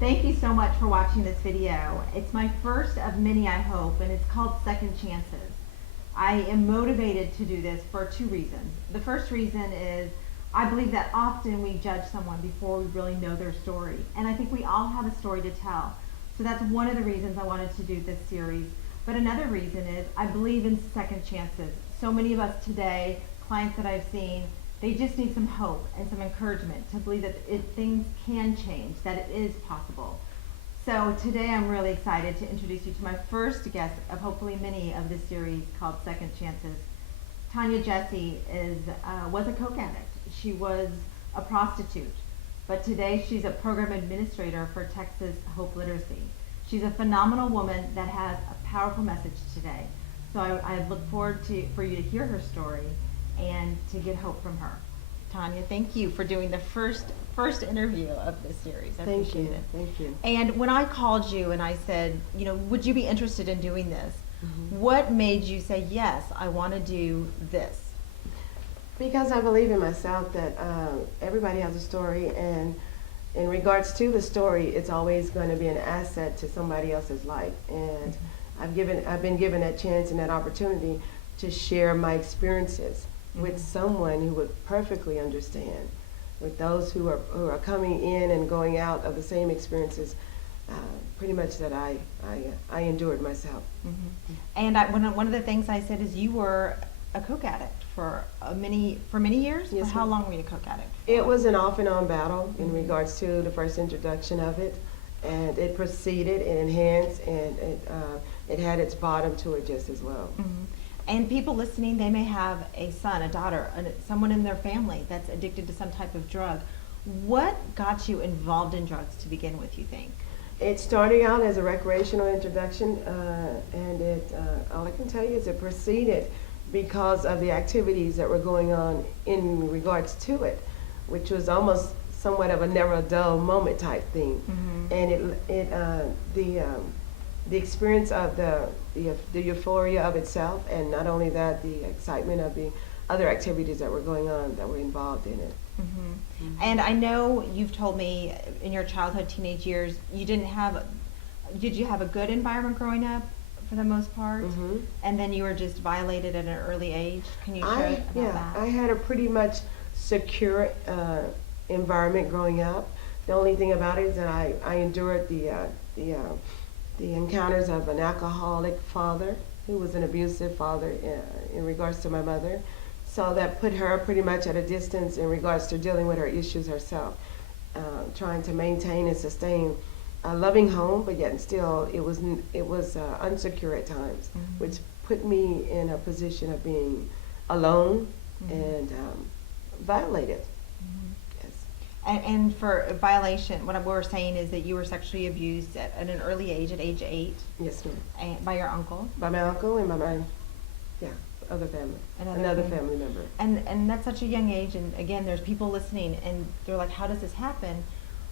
Thank you so much for watching this video. It's my first of many, I hope, and it's called Second Chances. I am motivated to do this for two reasons. The first reason is I believe that often we judge someone before we really know their story, and I think we all have a story to tell. So that's one of the reasons I wanted to do this series. But another reason is I believe in second chances. So many of us today, clients that I've seen, they just need some hope and some encouragement to believe that things can change, that it is possible. So today I'm really excited to introduce you to my first guest of hopefully many of this series called Second Chances. Tonya Jessie was a coke addict. She was a prostitute, but today she's a program administrator for Texas Hope Literacy. She's a phenomenal woman that has a powerful message today. So I look forward for you to hear her story and to get hope from her. Tonya, thank you for doing the first interview of this series. I appreciate it. Thank you. And when I called you and I said, would you be interested in doing this? What made you say, yes, I want to do this? Because I believe in myself that everybody has a story, and in regards to the story, it's always going to be an asset to somebody else's life. And I've been given that chance and that opportunity to share my experiences with someone who would perfectly understand, with those who are coming in and going out of the same experiences, pretty much that I endured myself. And one of the things I said is you were a coke addict for many years. Yes, How long were you a coke addict? It was an off and on battle in regards to the first introduction of it, and it proceeded, it enhanced, and it had its bottom to it just as well. And people listening, they may have a son, a daughter, someone in their family that's addicted to some type of drug. What got you involved in drugs to begin with, you think? It started out as a recreational introduction, and all I can tell you is it proceeded because of the activities that were going on in regards to it, which was almost somewhat of a never dull moment type thing. And the experience of the euphoria of itself, and not only that, the excitement of the other activities that were going on that were involved in it. And I know you've told me in your childhood, teenage years, did you have a good environment growing up for the most part? And then you were just violated at an early age? Can you share about that? I had a pretty much secure environment growing up. The only thing about it is that I endured the encounters of an alcoholic father who was an abusive father in regards to my mother. So that put her pretty much at a distance in regards to dealing with her issues herself, trying to maintain and sustain a loving home, but yet still it was unsecure at times, which put me in a position of being alone and violated. And for a what we're saying is that you were sexually abused at an early age, at age 8. Yes, ma'am. By your uncle? By my uncle and by my other family, another family member. And that's such a young age, and again, there's people listening and they're like, how does this happen?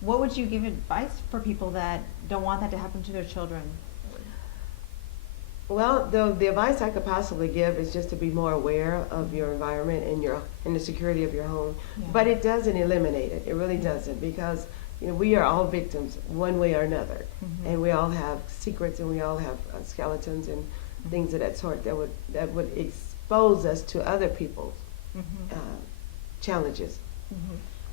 What would you give advice for people that don't want that to happen to their children? Well, the advice I could possibly give is just to be more aware of your environment and the security of your home. But it doesn't eliminate it. It really doesn't, because we are all victims one way or another, and we all have secrets, and we all have skeletons and things of that sort that would expose us to other people's challenges.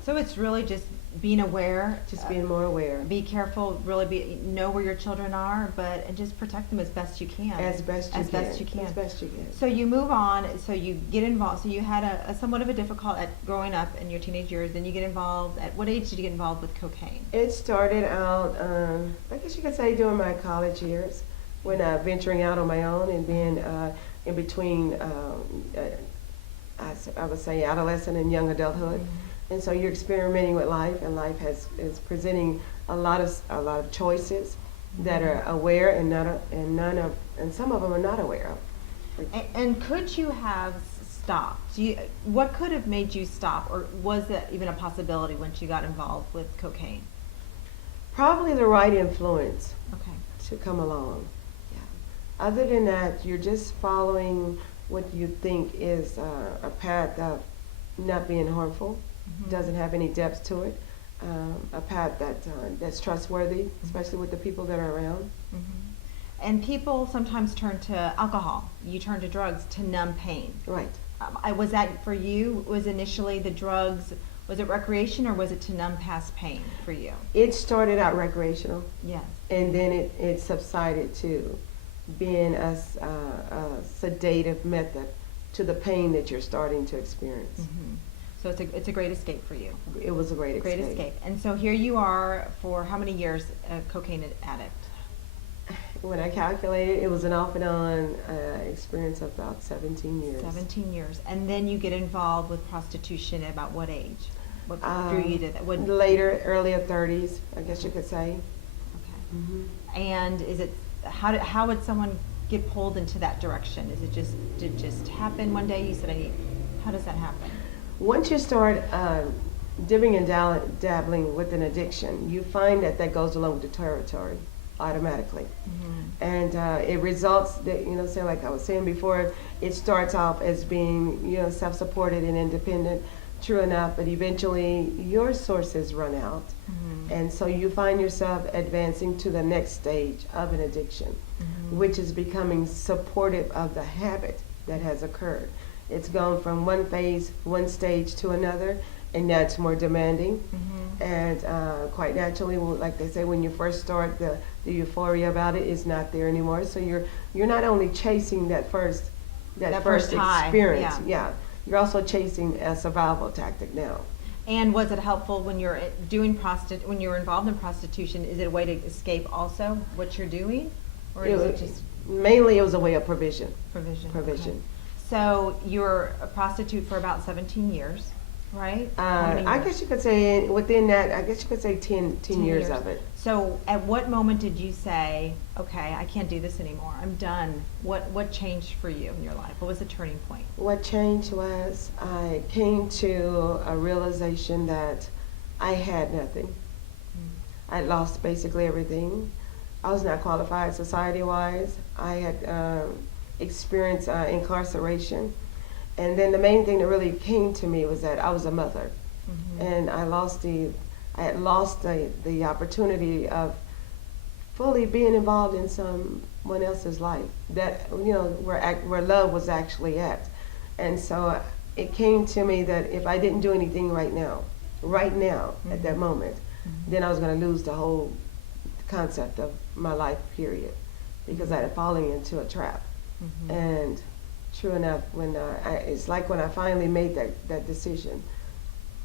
So it's really just being aware, just being more aware. Be careful, really know where your children are, and just protect them as best you can. As best you can. As best you can. So you move on, so you get involved, so you had a somewhat of a difficult at growing up in your teenage years, then you get involved. At what age did you get involved with cocaine? It started out, I guess you could say during my college years, when venturing out on my own and being in between, I would say, adolescent and young adulthood. And so you're experimenting with life, and life is presenting a lot of choices that are aware and some of them are not aware of. And could you have stopped? What could have made you stop, or was that even a possibility once you got involved with cocaine? Probably the right influence to come along. Other than that, you're just following what you think is a path of not being harmful, doesn't have any depth to it, a path that's trustworthy, especially with the people that are around. And people sometimes turn to alcohol. You turn to drugs to numb pain. Right. Was that for you? Was initially the drugs, was it recreation or was it to numb past pain for you? It started out recreational. Yes. And then it subsided to being a sedative method to the pain that you're starting to experience. So it's a great escape for you. It was a great escape. Great escape. And so here you are for how many years a cocaine addict? When I calculated, it was an off and on experience of about 17 years. 17 years. And then you get involved with prostitution at about what age? What drew you to that? Later, earlier 30s, I guess you could say. Okay. And is it, how would someone get pulled into that direction? Did it just happen one day? You said, how does that happen? Once you start dipping and dabbling with an addiction, you find that goes along with the territory automatically. And it results that, say like I was saying before, it starts off as being, self-supported and independent, true enough, but eventually your sources run out. And so you find yourself advancing to the next stage of an addiction, which is becoming supportive of the habit that has occurred. It's gone from one phase, one stage to another, and now it's more demanding. And quite naturally, like they say, when you first start, the euphoria about it is not there anymore. So you're not only chasing that first high, experience, you're also chasing a survival tactic now. And was it helpful when you're when you were involved in prostitution? Is it a way to escape also what you're doing, or is it just mainly it was a way of provision? Provision. Okay. So you were a prostitute for about 17 years, right? I guess you could say within that, I guess you could say 10 years of it. So at what moment did you say, okay, I can't do this anymore, I'm done? What changed for you in your life? What was the turning point? What changed was I came to a realization that I had nothing. I lost basically everything. I was not qualified society-wise. I had experienced incarceration. And then the main thing that really came to me was that I was a mother. And I had lost the opportunity of fully being involved in someone else's life, that where love was actually at. And so it came to me that if I didn't do anything right now at that moment, then I was going to lose the whole concept of my life, period, because I had fallen into a trap. And true enough, when it's like when I finally made that decision,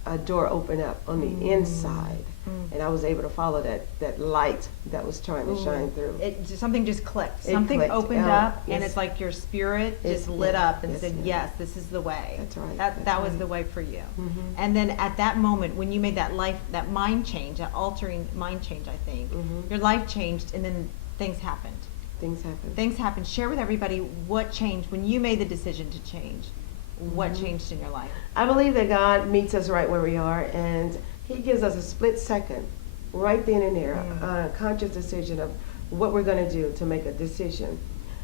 a door opened up on the inside, and I was able to follow that light that was trying to shine through. Something just clicked. Something clicked. opened up, Yes. and it's like your spirit just lit up and Yes, said, yes. "Yes, this is the way." That's right. That was the way for you. And then at that moment, when you made that mind change, that altering mind change, I think your life changed, and then things happened. Things happened. Share with everybody what changed when you made the decision to change. What changed in your life? I believe that God meets us right where we are, and He gives us a split second, right then and there, a conscious decision of what we're going to do to make a decision.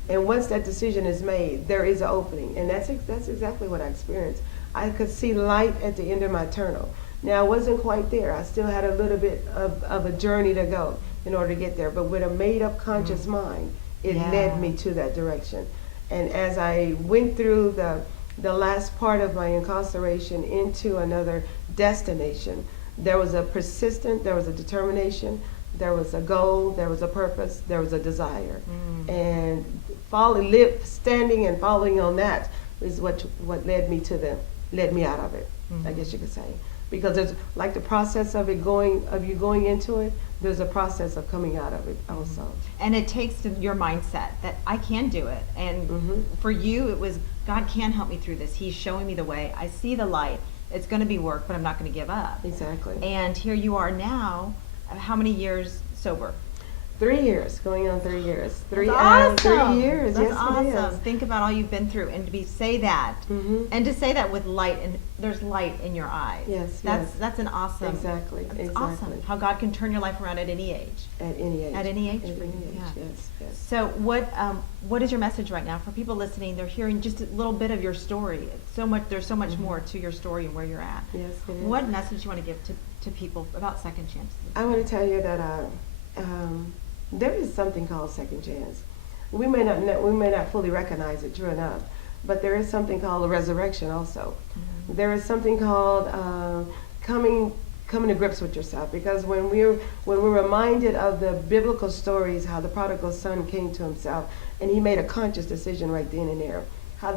And once that decision is made, there is an opening, and that's exactly what I experienced. I could see light at the end of my tunnel. Now, I wasn't quite there. I still had a little bit of a journey to go in order to get there, but with a made-up conscious mind, it led me to that direction. And as I went through the last part of my incarceration into another destination, there was a persistence, there was a determination, there was a goal, there was a purpose, there was a desire. And standing and following on that is what led me out of it, I guess you could say. Because there's like the process of you going into it, there's a process of coming out of it also. And it takes your mindset that I can do it. And for you, it was, God can help me through this. He's showing me the way. I see the light. It's going to be work, but I'm not going to give up. Exactly. And here you are now. How many years sober? 3 years, going on 3 years. That's awesome. 3 years, That's yes awesome. it is. Think about all you've been through, and to say that, and to say that with light, and there's light in your eyes. Yes, That's an awesome. Exactly, That's exactly. awesome. How God can turn your life around at any age. At any age. At any age. At for any you, age, yeah. yes. So what is your message right now for people listening? They're hearing just a little bit of your story. It's so much. There's so much more to your story and where you're at. Yes, it is. What message you want to give to people about second chances? I want to tell you that there is something called second chance. We may not fully recognize it, true enough, but there is something called a resurrection also. There is something called coming to grips with yourself, because when we're reminded of the biblical stories, how the prodigal son came to himself and he made a conscious decision right then and there, how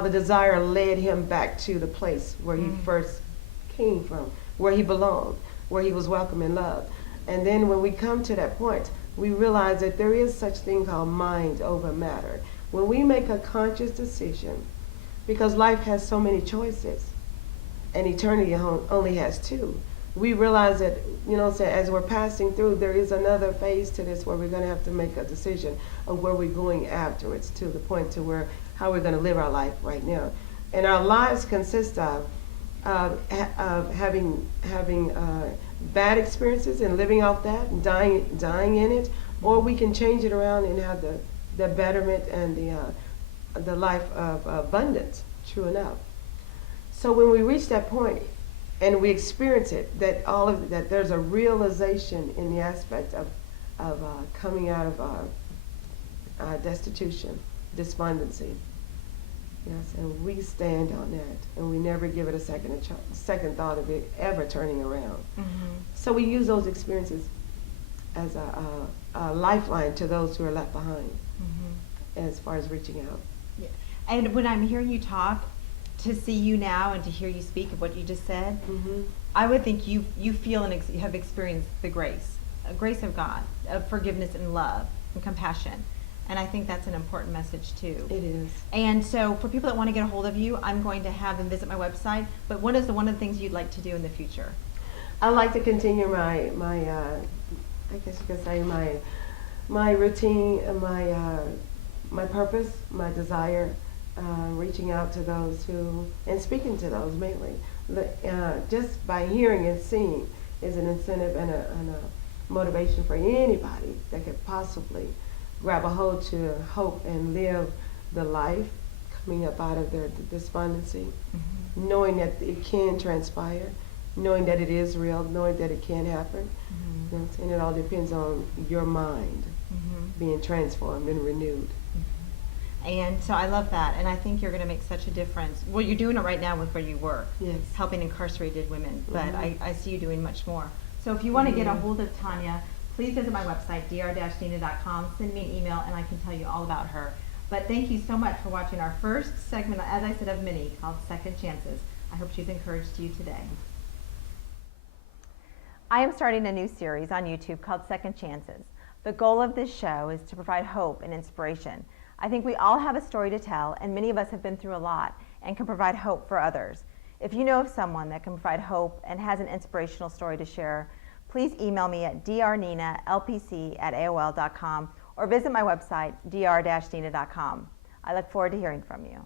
the desire led him back to the place where he first came from, where he belonged, where he was welcome and loved. And then when we come to that point, we realize that there is such thing called mind over matter. When we make a conscious decision, because life has so many choices, and eternity only has two, we realize that, as we're passing through, there is another phase to this where we're going to have to make a decision of where we're going afterwards, to the point to where how we're going to live our life right now. And our lives consist of having bad experiences and living off that and dying in it, or we can change it around and have the betterment and the life of abundance, true enough. So when we reach that point and we experience it, that there's a realization in the aspect of coming out of destitution, despondency. Yes, and we stand on that, and we never give it a second thought of it ever turning around. So we use those experiences as a lifeline to those who are left behind, as far as reaching out. Yeah. And when I'm hearing you talk, to see you now and to hear you speak of what you just said, I would think you feel and have experienced the grace of God, of forgiveness and love and compassion. And I think that's an important message too. It is. And so for people that want to get a hold of you, I'm going to have them visit my website. But what is one of the things you'd like to do in the future? I'd like to continue my I guess you could say my routine, my purpose, my desire, reaching out to those and speaking to those mainly. Just by hearing and seeing is an incentive and a motivation for anybody that could possibly grab a hold to hope and live the life coming up out of their despondency, knowing that it can transpire, knowing that it is real, knowing that it can happen. And it all depends on your mind being transformed and renewed. And so I love that, and I think you're going to make such a difference. Well, you're doing it right now with where you work, helping incarcerated women, but I see you doing much more. So if you want to get a hold of Tonya, please visit my website, dr-nina.com, send me an email, and I can tell you all about her. But thank you so much for watching our first segment, as I said, of many, called Second Chances. I hope she's encouraged you today. I am starting a new series on YouTube called Second Chances. The goal of this show is to provide hope and inspiration. I think we all have a story to tell, and many of us have been through a lot and can provide hope for others. If you know of someone that can provide hope and has an inspirational story to share, please email me at drninalpc@aol.com or visit my website, dr-nina.com. I look forward to hearing from you.